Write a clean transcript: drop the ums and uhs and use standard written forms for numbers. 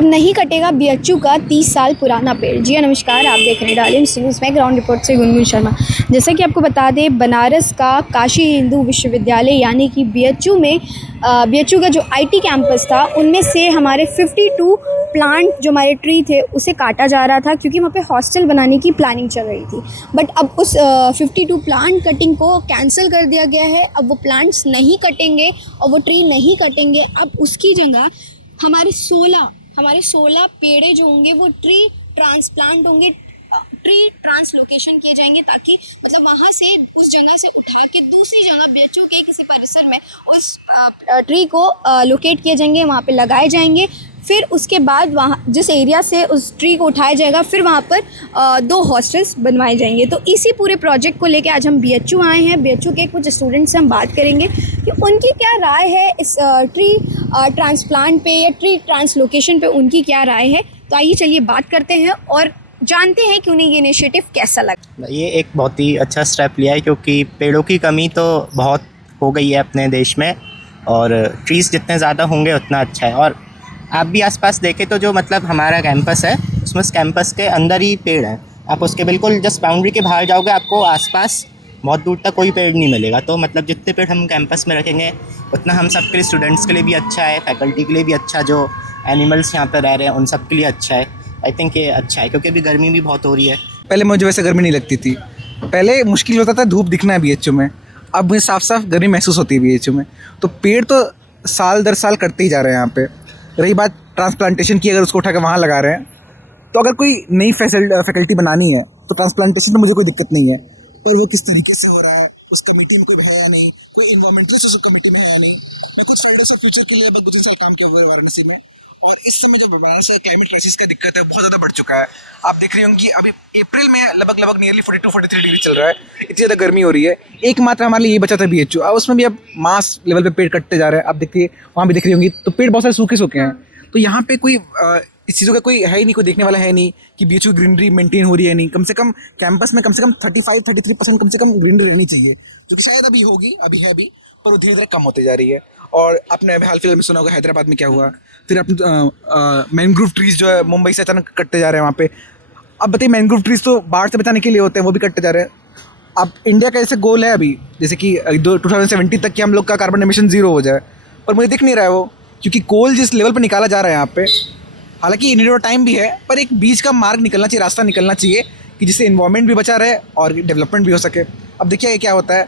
अब नहीं कटेगा बीएचयू का 30 साल पुराना पेड़। जी हाँ, नमस्कार, आप देख रहे हैं टाइम्स न्यूज़ में ग्राउंड रिपोर्ट से गुनगुन शर्मा। जैसे कि आपको बता दें, बनारस का काशी हिंदू विश्वविद्यालय यानी कि बीएचयू में बीएचयू का जो आईटी कैंपस था, उनमें से हमारे 52 प्लांट जो हमारे ट्री थे उसे काटा जा रहा था, क्योंकि वहाँ पे हॉस्टल बनाने की प्लानिंग चल रही थी। बट अब उस 52 प्लांट कटिंग को कैंसिल कर दिया गया है। अब वो प्लांट्स नहीं कटेंगे और वो ट्री नहीं कटेंगे। अब उसकी जगह हमारे 16 पेड़े जो होंगे वो ट्री ट्रांसप्लांट होंगे, ट्री ट्रांसलोकेशन किए जाएंगे, ताकि मतलब वहाँ से उस जगह से उठा के दूसरी जगह बीएचयू के किसी परिसर में उस ट्री को लोकेट किए जाएंगे, वहाँ पे लगाए जाएंगे। फिर उसके बाद वहाँ जिस एरिया से उस ट्री को उठाया जाएगा, फिर वहाँ पर 2 हॉस्टल्स बनवाए जाएंगे। तो इसी पूरे प्रोजेक्ट को लेके आज हम बीएचयू आए हैं। बीएचयू के कुछ स्टूडेंट्स से हम बात करेंगे कि उनकी क्या राय है इस ट्री ट्रांसप्लांट पे या ट्री ट्रांसलोकेशन पे, उनकी क्या राय है। तो आइए चलिए बात करते हैं और जानते हैं कि उन्हें ये इनिशिएटिव कैसा लगा। ये एक बहुत ही अच्छा स्टेप लिया है, क्योंकि पेड़ों की कमी तो बहुत हो गई है अपने देश में, और ट्रीज़ जितने ज़्यादा होंगे उतना अच्छा है। और आप भी आसपास देखें तो जो मतलब हमारा कैंपस है, उसमें उस कैंपस के अंदर ही पेड़ हैं। आप उसके बिल्कुल जस्ट बाउंड्री के बाहर जाओगे, आपको आसपास बहुत दूर तक कोई पेड़ नहीं मिलेगा। तो मतलब जितने पेड़ हम कैंपस में रखेंगे उतना हम सब के स्टूडेंट्स के लिए भी अच्छा है, फैकल्टी के लिए भी अच्छा, जो एनिमल्स यहाँ पर रह रहे हैं उन सब के लिए अच्छा है। आई थिंक ये अच्छा है, क्योंकि अभी गर्मी भी बहुत हो रही है। पहले मुझे वैसे गर्मी नहीं लगती थी, पहले मुश्किल होता था धूप दिखना है बीएचयू में। अब मुझे साफ साफ गर्मी महसूस होती है बीएचयू में। तो पेड़ तो साल दर साल करते ही जा रहे हैं यहाँ पे। रही बात ट्रांसप्लांटेशन की, अगर उसको उठा के वहाँ लगा रहे हैं, तो अगर कोई नई फैकल्टी बनानी है तो ट्रांसप्लांटेशन तो मुझे कोई दिक्कत नहीं है, पर वो किस तरीके से हो रहा है, उस कमेटी में कोई है या नहीं, कोई इन्वायरमेंटलिस्ट उस कमेटी में है या नहीं। मैं खुद फ्राइडेज ऑफ फ्यूचर के लिए लगभग 2-3 साल काम किया हुआ है वाराणसी में, और इस समय जो बनारस क्लाइमेट क्राइसिस का दिक्कत है बहुत ज़्यादा बढ़ चुका है। आप देख रहे होंगे कि अभी अप्रैल में लगभग नियरली 42-43 डिग्री चल रहा है, इतनी ज़्यादा गर्मी हो रही है। एकमात्र हमारे लिए ये बचा था बीएचयू, अब उसमें भी अब मास लेवल पे पेड़ कटते जा रहे हैं। आप देखिए वहाँ भी दिख रही होंगी, तो पेड़ बहुत सारे सूखे सूखे हैं। तो यहाँ पे कोई इस चीज़ों का कोई है ही नहीं, कोई देखने वाला है नहीं कि बीएचयू ग्रीनरी मेंटेन हो रही है नहीं। कम से कम कैंपस में कम से कम 35-33% कम से कम ग्रीनरी रहनी चाहिए, जो कि शायद अभी होगी, अभी है भी, पर वो धीरे धीरे कम होती जा रही है। और आपने अभी हाल फिलहाल में सुना होगा हैदराबाद में क्या हुआ। फिर अपने मैंग्रोव ट्रीज़ जो है मुंबई से अचानक कटते जा रहे हैं वहाँ पे। अब बताइए, मैंग्रोव ट्रीज़ तो बाढ़ से बचाने के लिए होते हैं, वो भी कटते जा रहे हैं। अब इंडिया का ऐसे गोल है अभी, जैसे कि 2070 तक कि हम लोग का कार्बन एमिशन 0 हो जाए, पर मुझे दिख नहीं रहा है वो, क्योंकि कोल जिस लेवल पर निकाला जा रहा है यहाँ पे, हालांकि नीड ऑफ टाइम भी है, पर एक बीच का मार्ग निकलना चाहिए, रास्ता निकलना चाहिए कि जिससे इन्वायरमेंट भी बचा रहे और डेवलपमेंट भी हो सके। अब देखिए क्या होता है।